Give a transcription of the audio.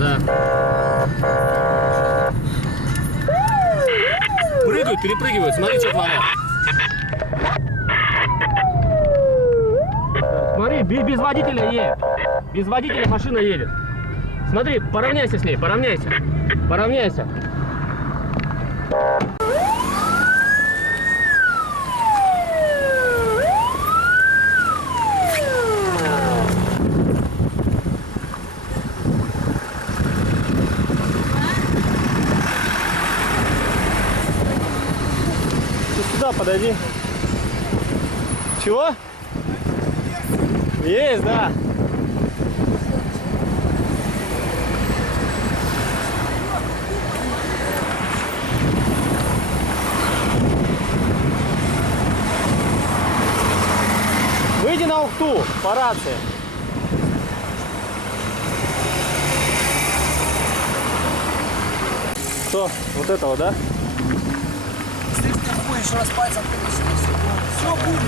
Да. Прыгают, перепрыгивают. Смотри, что творят. Смотри, без водителя едет. Без водителя машина едет. Смотри, поравняйся с ней, поравняйся. Поравняйся. Ты сюда подойди. Чего? Есть, да. Выйди на Ухту по рации. Что? Вот этого, да? Если ты будешь раз пальцем, все будет.